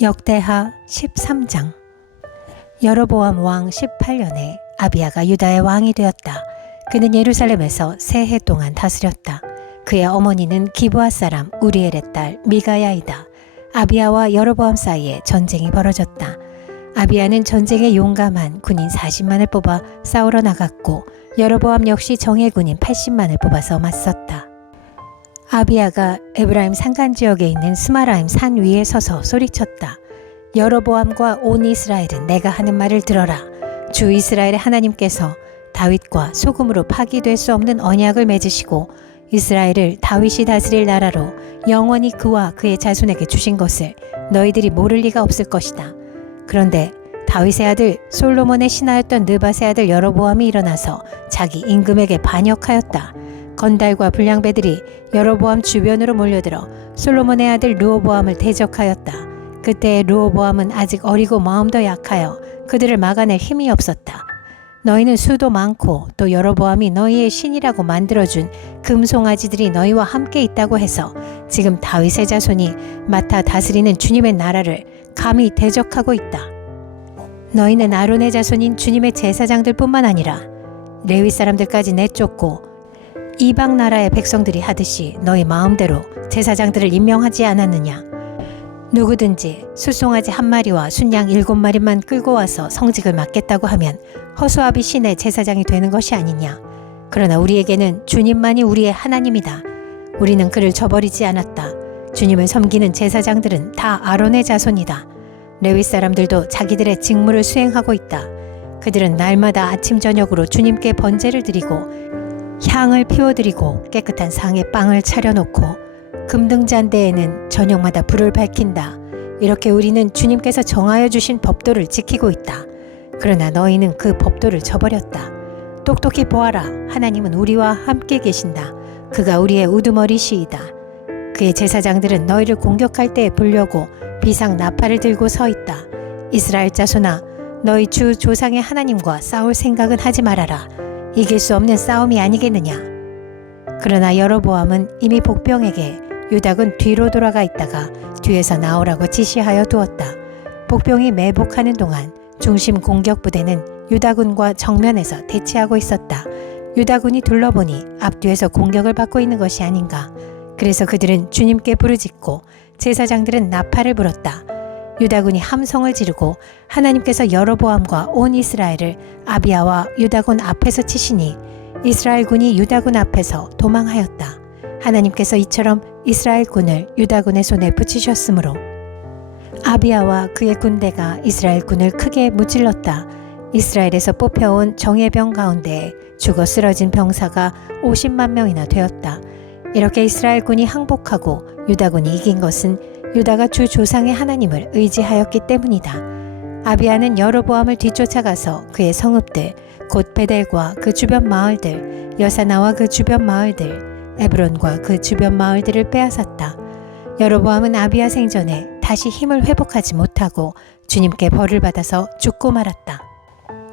역대하 13장. 여로보암 왕 18년에 아비야가 유다의 왕이 되었다. 그는 예루살렘에서 세 해 동안 다스렸다. 그의 어머니는 기브아 사람 우리엘의 딸 미가야이다. 아비야와 여로보암 사이에 전쟁이 벌어졌다. 아비야는 전쟁에 용감한 군인 40만을 뽑아 싸우러 나갔고 여로보암 역시 정예 군인 80만을 뽑아서 맞섰다. 아비야가 에브라임 산간지역에 있는 스마라임 산 위에 서서 소리쳤다. 여로보암과 온 이스라엘은 내가 하는 말을 들어라. 주 이스라엘의 하나님께서 다윗과 소금으로 파기될 수 없는 언약을 맺으시고 이스라엘을 다윗이 다스릴 나라로 영원히 그와 그의 자손에게 주신 것을 너희들이 모를 리가 없을 것이다. 그런데 다윗의 아들 솔로몬의 신하였던 느밧의 아들 여로보암이 일어나서 자기 임금에게 반역하였다. 건달과 불량배들이 여로보암 주변으로 몰려들어 솔로몬의 아들 르호보암을 대적하였다. 그때 르호보암은 아직 어리고 마음도 약하여 그들을 막아낼 힘이 없었다. 너희는 수도 많고 또 여로보암이 너희의 신이라고 만들어준 금송아지들이 너희와 함께 있다고 해서 지금 다윗의 자손이 맡아 다스리는 주님의 나라를 감히 대적하고 있다. 너희는 아론의 자손인 주님의 제사장들 뿐만 아니라 레위 사람들까지 내쫓고 이방 나라의 백성들이 하듯이 너희 마음대로 제사장들을 임명하지 않았느냐. 누구든지 숫송아지 1마리와 순양 7마리만 끌고 와서 성직을 맡겠다고 하면 허수아비 신의 제사장이 되는 것이 아니냐. 그러나 우리에게는 주님만이 우리의 하나님이다. 우리는 그를 저버리지 않았다. 주님을 섬기는 제사장들은 다 아론의 자손이다. 레위 사람들도 자기들의 직무를 수행하고 있다. 그들은 날마다 아침 저녁으로 주님께 번제를 드리고 향을 피워드리고 깨끗한 상에 빵을 차려놓고 금등잔대에는 저녁마다 불을 밝힌다. 이렇게 우리는 주님께서 정하여 주신 법도를 지키고 있다. 그러나 너희는 그 법도를 저버렸다. 똑똑히 보아라. 하나님은 우리와 함께 계신다. 그가 우리의 우두머리시이다. 그의 제사장들은 너희를 공격할 때에 불려고 비상 나팔을 들고 서 있다. 이스라엘 자손아, 너희 주 조상의 하나님과 싸울 생각은 하지 말아라. 이길 수 없는 싸움이 아니겠느냐. 그러나 여로보암은 이미 복병에게 유다군 뒤로 돌아가 있다가 뒤에서 나오라고 지시하여 두었다. 복병이 매복하는 동안 중심 공격 부대는 유다군과 정면에서 대치하고 있었다. 유다군이 둘러보니 앞뒤에서 공격을 받고 있는 것이 아닌가. 그래서 그들은 주님께 부르짖고 제사장들은 나팔을 불었다. 유다군이 함성을 지르고 하나님께서 여로보암과 온 이스라엘을 아비야와 유다군 앞에서 치시니 이스라엘군이 유다군 앞에서 도망하였다. 하나님께서 이처럼 이스라엘군을 유다군의 손에 붙이셨으므로 아비야와 그의 군대가 이스라엘군을 크게 무찔렀다. 이스라엘에서 뽑혀온 정예병 가운데 죽어 쓰러진 병사가 50만 명이나 되었다. 이렇게 이스라엘군이 항복하고 유다군이 이긴 것은 유다가 주 조상의 하나님을 의지하였기 때문이다. 아비야는 여로보암을 뒤쫓아가서 그의 성읍들 곧 베델과 그 주변 마을들, 여사나와 그 주변 마을들, 에브론과 그 주변 마을들을 빼앗았다. 여로보암은 아비야 생전에 다시 힘을 회복하지 못하고 주님께 벌을 받아서 죽고 말았다.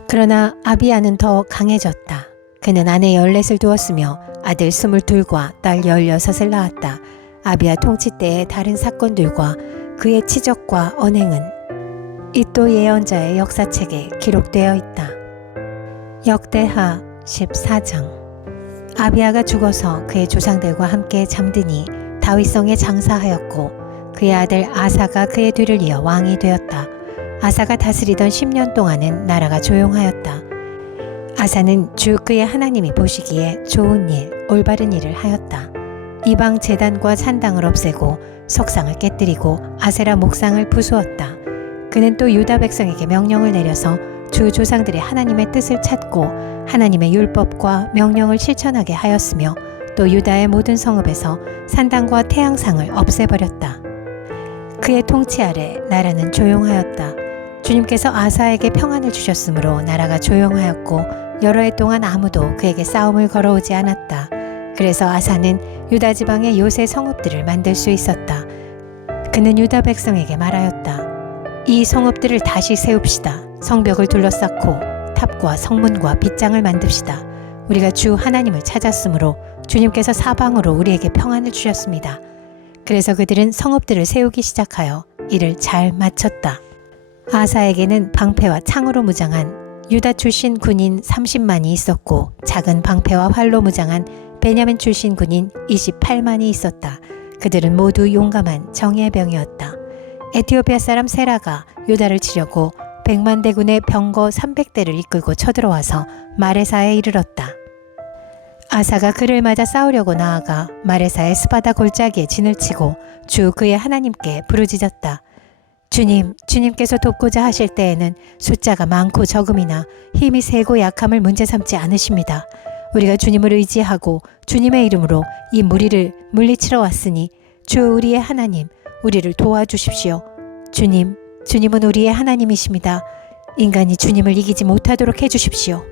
그러나 아비야는 더 강해졌다. 그는 아내 14을 두었으며 아들 22과 딸 16을 낳았다. 아비야 통치 때의 다른 사건들과 그의 치적과 언행은 이또 예언자의 역사책에 기록되어 있다. 역대하 14장. 아비야가 죽어서 그의 조상들과 함께 잠드니 다윗성에 장사하였고 그의 아들 아사가 그의 뒤를 이어 왕이 되었다. 아사가 다스리던 10년 동안은 나라가 조용하였다. 아사는 주 그의 하나님이 보시기에 좋은 일, 올바른 일을 하였다. 이방 제단과 산당을 없애고 석상을 깨뜨리고 아세라 목상을 부수었다. 그는 또 유다 백성에게 명령을 내려서 주 조상들의 하나님의 뜻을 찾고 하나님의 율법과 명령을 실천하게 하였으며 또 유다의 모든 성읍에서 산당과 태양상을 없애버렸다. 그의 통치 아래 나라는 조용하였다. 주님께서 아사에게 평안을 주셨으므로 나라가 조용하였고 여러 해 동안 아무도 그에게 싸움을 걸어오지 않았다. 그래서 아사는 유다 지방의 요새 성읍들을 만들 수 있었다. 그는 유다 백성에게 말하였다. 이 성읍들을 다시 세웁시다. 성벽을 둘러싸고 탑과 성문과 빗장을 만듭시다. 우리가 주 하나님을 찾았으므로 주님께서 사방으로 우리에게 평안을 주셨습니다. 그래서 그들은 성읍들을 세우기 시작하여 이를 잘 마쳤다. 아사에게는 방패와 창으로 무장한 유다 출신 군인 30만이 있었고 작은 방패와 활로 무장한 베냐민 출신 군인 28만이 있었다. 그들은 모두 용감한 정예병이었다. 에티오피아 사람 세라가 유다를 치려고 100만 대군의 병거 300대를 이끌고 쳐들어와서 마레사에 이르렀다. 아사가 그를 맞아 싸우려고 나아가 마레사의 스바다 골짜기에 진을 치고 주 그의 하나님께 부르짖었다. 주님, 주님께서 돕고자 하실 때에는 숫자가 많고 적음이나 힘이 세고 약함을 문제 삼지 않으십니다. 우리가 주님을 의지하고 주님의 이름으로 이 무리를 물리치러 왔으니 주 우리의 하나님, 우리를 도와주십시오. 주님, 주님은 우리의 하나님이십니다. 인간이 주님을 이기지 못하도록 해주십시오.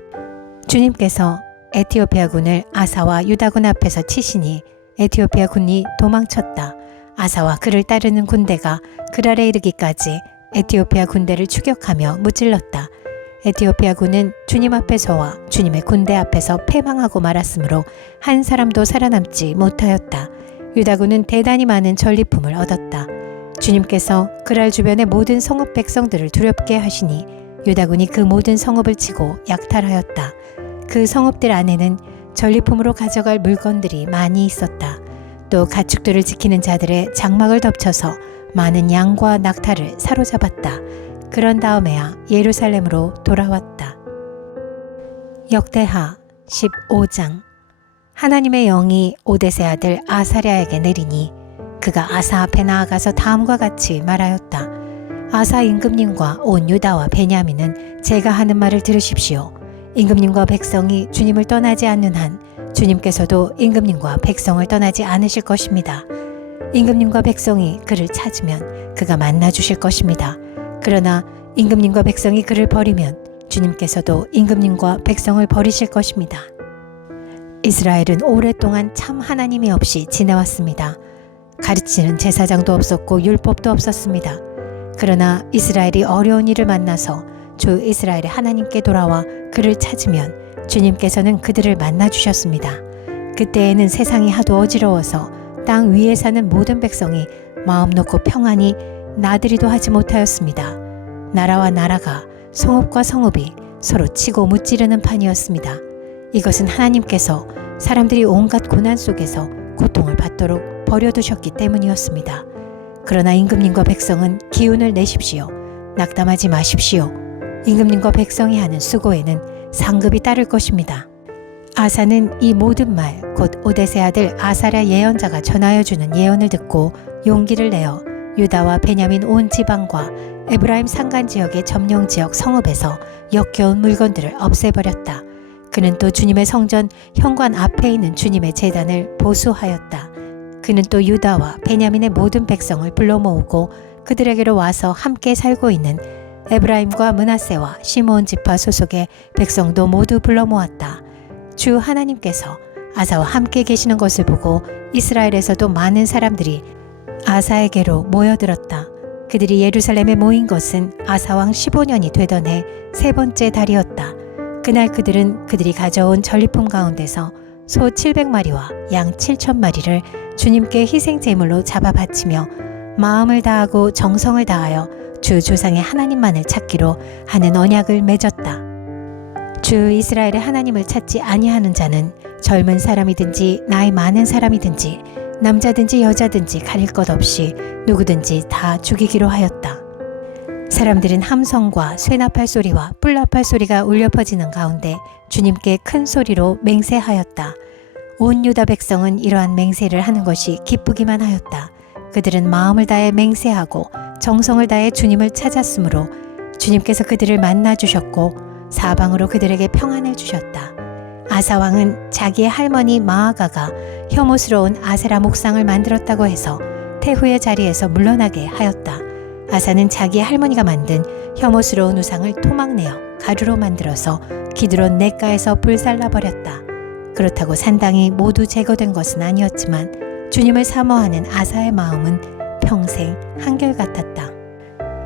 주님께서 에티오피아 군을 아사와 유다군 앞에서 치시니 에티오피아 군이 도망쳤다. 아사와 그를 따르는 군대가 그랄에 이르기까지 에티오피아 군대를 추격하며 무찔렀다. 에티오피아 군은 주님 앞에서와 주님의 군대 앞에서 패망하고 말았으므로 한 사람도 살아남지 못하였다. 유다군은 대단히 많은 전리품을 얻었다. 주님께서 그랄 주변의 모든 성읍 백성들을 두렵게 하시니 유다군이 그 모든 성읍을 치고 약탈하였다. 그 성읍들 안에는 전리품으로 가져갈 물건들이 많이 있었다. 또 가축들을 지키는 자들의 장막을 덮쳐서 많은 양과 낙타를 사로잡았다. 그런 다음에야 예루살렘으로 돌아왔다. 역대하 15장. 하나님의 영이 오뎃의 아들 아사랴에게 내리니 그가 아사 앞에 나아가서 다음과 같이 말하였다. 아사 임금님과 온 유다와 베냐민은 제가 하는 말을 들으십시오. 임금님과 백성이 주님을 떠나지 않는 한 주님께서도 임금님과 백성을 떠나지 않으실 것입니다. 임금님과 백성이 그를 찾으면 그가 만나 주실 것입니다. 그러나 임금님과 백성이 그를 버리면 주님께서도 임금님과 백성을 버리실 것입니다. 이스라엘은 오랫동안 참 하나님이 없이 지내왔습니다. 가르치는 제사장도 없었고 율법도 없었습니다. 그러나 이스라엘이 어려운 일을 만나서 주 이스라엘의 하나님께 돌아와 그를 찾으면 주님께서는 그들을 만나 주셨습니다. 그때에는 세상이 하도 어지러워서 땅 위에 사는 모든 백성이 마음 놓고 평안히 나들이도 하지 못하였습니다. 나라와 나라가 성읍과 성읍이 서로 치고 무찌르는 판이었습니다. 이것은 하나님께서 사람들이 온갖 고난 속에서 고통을 받도록 버려두셨기 때문이었습니다. 그러나 임금님과 백성은 기운을 내십시오. 낙담하지 마십시오. 임금님과 백성이 하는 수고에는 상급이 따를 것입니다. 아사는 이 모든 말 곧 오뎃의 아들 아사랴 예언자가 전하여 주는 예언을 듣고 용기를 내어 유다와 베냐민 온 지방과 에브라임 산간 지역의 점령 지역 성읍에서 역겨운 물건들을 없애버렸다. 그는 또 주님의 성전 현관 앞에 있는 주님의 제단을 보수하였다. 그는 또 유다와 베냐민의 모든 백성을 불러 모으고 그들에게로 와서 함께 살고 있는 에브라임과 므낫세와 시므온 지파 소속의 백성도 모두 불러 모았다. 주 하나님께서 아사와 함께 계시는 것을 보고 이스라엘에서도 많은 사람들이 아사에게로 모여들었다. 그들이 예루살렘에 모인 것은 아사 왕 15년이 되던 해 세 번째 달이었다. 그날 그들은 그들이 가져온 전리품 가운데서 소 700마리와 양 7,000마리를 주님께 희생 제물로 잡아 바치며 마음을 다하고 정성을 다하여 주 조상의 하나님만을 찾기로 하는 언약을 맺었다. 주 이스라엘의 하나님을 찾지 아니하는 자는 젊은 사람이든지 나이 많은 사람이든지 남자든지 여자든지 가릴 것 없이 누구든지 다 죽이기로 하였다. 사람들은 함성과 쇠나팔 소리와 뿔나팔 소리가 울려 퍼지는 가운데 주님께 큰 소리로 맹세하였다. 온 유다 백성은 이러한 맹세를 하는 것이 기쁘기만 하였다. 그들은 마음을 다해 맹세하고 정성을 다해 주님을 찾았으므로 주님께서 그들을 만나 주셨고 사방으로 그들에게 평안을 주셨다. 아사 왕은 자기의 할머니 마아가가 혐오스러운 아세라 목상을 만들었다고 해서 태후의 자리에서 물러나게 하였다. 아사는 자기의 할머니가 만든 혐오스러운 우상을 토막내어 가루로 만들어서 기드론 냇가에서 불살라 버렸다. 그렇다고 산당이 모두 제거된 것은 아니었지만 주님을 사모하는 아사의 마음은 평생 한결같았다.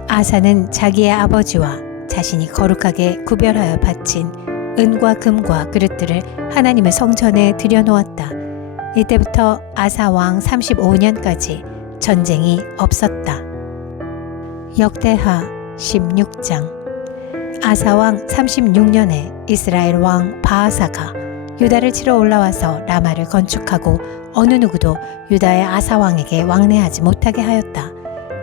아사는 자기의 아버지와 자신이 거룩하게 구별하여 바친 은과 금과 그릇들을 하나님의 성전에 들여놓았다. 이때부터 아사 왕 35년까지 전쟁이 없었다. 역대하 16장. 아사왕 36년에 이스라엘 왕 바아사가 유다를 치러 올라와서 라마를 건축하고 어느 누구도 유다의 아사왕에게 왕래하지 못하게 하였다.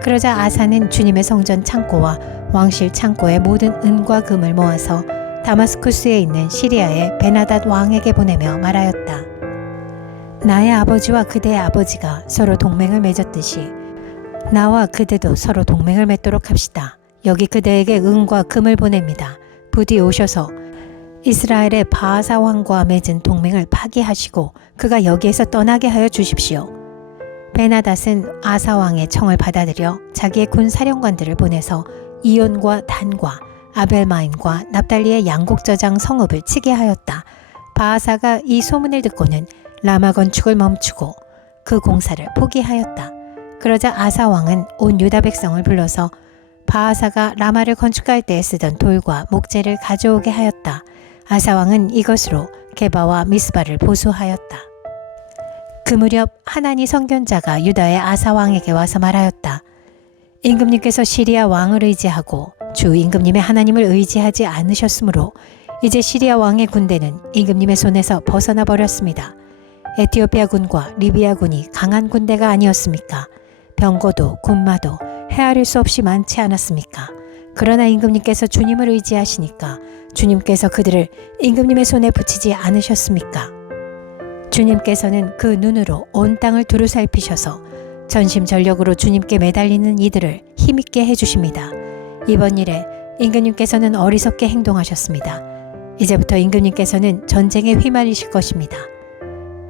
그러자 아사는 주님의 성전 창고와 왕실 창고의 모든 은과 금을 모아서 다마스쿠스에 있는 시리아의 베나닷 왕에게 보내며 말하였다. 나의 아버지와 그대의 아버지가 서로 동맹을 맺었듯이 나와 그대도 서로 동맹을 맺도록 합시다. 여기 그대에게 은과 금을 보냅니다. 부디 오셔서 이스라엘의 바아사 왕과 맺은 동맹을 파기하시고 그가 여기에서 떠나게 하여 주십시오. 베나닷은 아사 왕의 청을 받아들여 자기의 군 사령관들을 보내서 이온과 단과 아벨마임과 납달리의 양곡저장 성읍을 치게 하였다. 바아사가 이 소문을 듣고는 라마 건축을 멈추고 그 공사를 포기하였다. 그러자 아사 왕은 온 유다 백성을 불러서 바아사가 라마를 건축할 때 쓰던 돌과 목재를 가져오게 하였다. 아사 왕은 이것으로 게바와 미스바를 보수하였다. 그 무렵 하나니 선견자가 유다의 아사 왕에게 와서 말하였다. 임금님께서 시리아 왕을 의지하고 주 임금님의 하나님을 의지하지 않으셨으므로 이제 시리아 왕의 군대는 임금님의 손에서 벗어나 버렸습니다. 에티오피아 군과 리비아 군이 강한 군대가 아니었습니까? 병거도 군마도 헤아릴 수 없이 많지 않았습니까? 그러나 임금님께서 주님을 의지하시니까 주님께서 그들을 임금님의 손에 붙이지 않으셨습니까? 주님께서는 그 눈으로 온 땅을 두루 살피셔서 전심전력으로 주님께 매달리는 이들을 힘있게 해주십니다. 이번 일에 임금님께서는 어리석게 행동하셨습니다. 이제부터 임금님께서는 전쟁에 휘말리실 것입니다.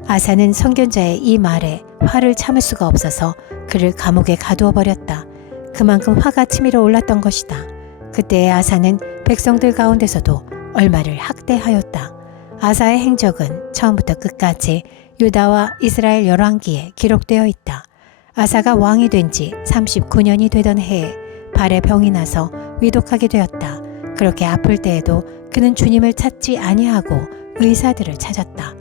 아사는 선견자의 이 말에 화를 참을 수가 없어서 그를 감옥에 가두어 버렸다. 그만큼 화가 치밀어 올랐던 것이다. 그때의 아사는 백성들 가운데서도 얼마를 학대하였다. 아사의 행적은 처음부터 끝까지 유다와 이스라엘 열왕기에 기록되어 있다. 아사가 왕이 된 지 39년이 되던 해에 발에 병이 나서 위독하게 되었다. 그렇게 아플 때에도 그는 주님을 찾지 아니하고 의사들을 찾았다.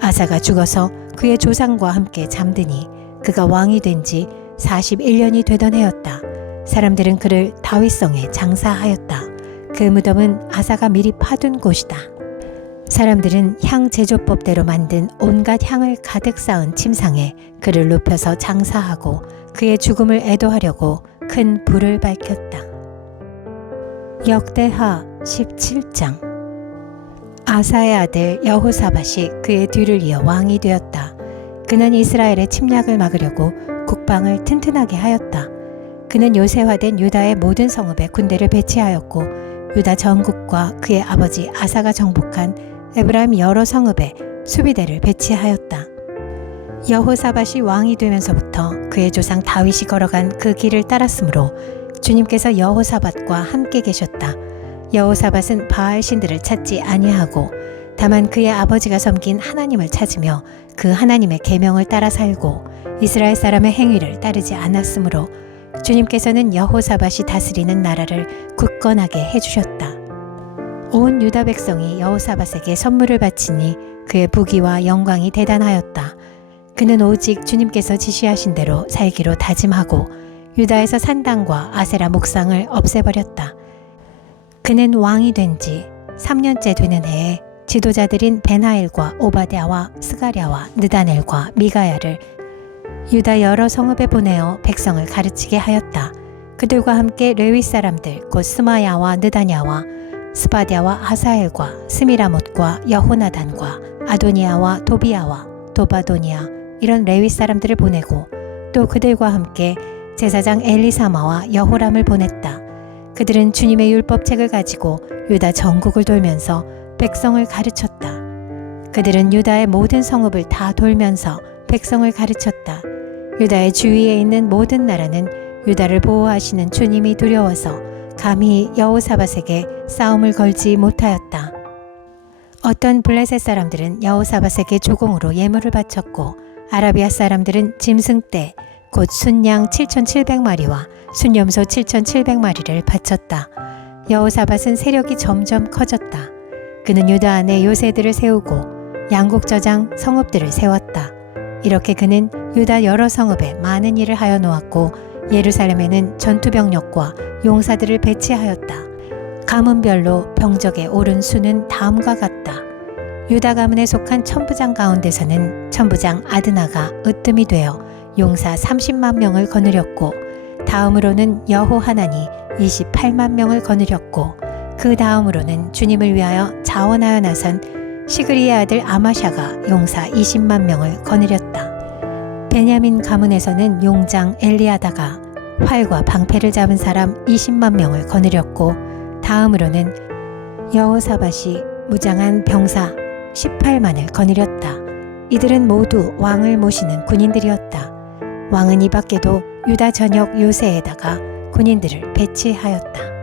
아사가 죽어서 그의 조상과 함께 잠드니 그가 왕이 된 지 41년이 되던 해였다. 사람들은 그를 다윗성에 장사하였다. 그 무덤은 아사가 미리 파둔 곳이다. 사람들은 향 제조법대로 만든 온갖 향을 가득 쌓은 침상에 그를 눕혀서 장사하고 그의 죽음을 애도하려고 큰 불을 밝혔다. 역대하 17장. 아사의 아들 여호사밧이 그의 뒤를 이어 왕이 되었다. 그는 이스라엘의 침략을 막으려고 국방을 튼튼하게 하였다. 그는 요새화된 유다의 모든 성읍에 군대를 배치하였고 유다 전국과 그의 아버지 아사가 정복한 에브라임 여러 성읍에 수비대를 배치하였다. 여호사밧이 왕이 되면서부터 그의 조상 다윗이 걸어간 그 길을 따랐으므로 주님께서 여호사밧과 함께 계셨다. 여호사밧은 바알 신들을 찾지 아니하고 다만 그의 아버지가 섬긴 하나님을 찾으며 그 하나님의 계명을 따라 살고 이스라엘 사람의 행위를 따르지 않았으므로 주님께서는 여호사밧이 다스리는 나라를 굳건하게 해주셨다. 온 유다 백성이 여호사밧에게 선물을 바치니 그의 부귀와 영광이 대단하였다. 그는 오직 주님께서 지시하신 대로 살기로 다짐하고 유다에서 산당과 아세라 목상을 없애버렸다. 그는 왕이 된 지 3년째 되는 해에 지도자들인 베나엘과 오바댜와 스가랴와 느다넬과 미가야를 유다 여러 성읍에 보내어 백성을 가르치게 하였다. 그들과 함께 레위 사람들 곧 스마야와 느다냐와 스바댜와 하사엘과 스미라못과 여호나단과 아도니아와 도비야와 도바도니아 이런 레위 사람들을 보내고 또 그들과 함께 제사장 엘리사마와 여호람을 보냈다. 그들은 주님의 율법책을 가지고 유다 전국을 돌면서 백성을 가르쳤다. 그들은 유다의 모든 성읍을 다 돌면서 백성을 가르쳤다. 유다의 주위에 있는 모든 나라는 유다를 보호하시는 주님이 두려워서 감히 여호사밧에게 싸움을 걸지 못하였다. 어떤 블레셋 사람들은 여호사밧에게 조공으로 예물을 바쳤고 아라비아 사람들은 짐승떼 곧 순양 7,700마리와 순염소 7,700마리를 바쳤다. 여호사밧은 세력이 점점 커졌다. 그는 유다 안에 요새들을 세우고 양곡저장 성읍들을 세웠다. 이렇게 그는 유다 여러 성읍에 많은 일을 하여 놓았고 예루살렘에는 전투병력과 용사들을 배치하였다. 가문별로 병적에 오른 수는 다음과 같다. 유다 가문에 속한 천부장 가운데서는 천부장 아드나가 으뜸이 되어 용사 30만 명을 거느렸고, 다음으로는 여호하난이 28만 명을 거느렸고, 그 다음으로는 주님을 위하여 자원하여 나선 시그리의 아들 아마샤가 용사 20만 명을 거느렸다. 베냐민 가문에서는 용장 엘리아다가 활과 방패를 잡은 사람 20만 명을 거느렸고, 다음으로는 여호사밧이 무장한 병사 18만을 거느렸다. 이들은 모두 왕을 모시는 군인들이었다. 왕은 이 밖에도 유다 전역 요새에다가 군인들을 배치하였다.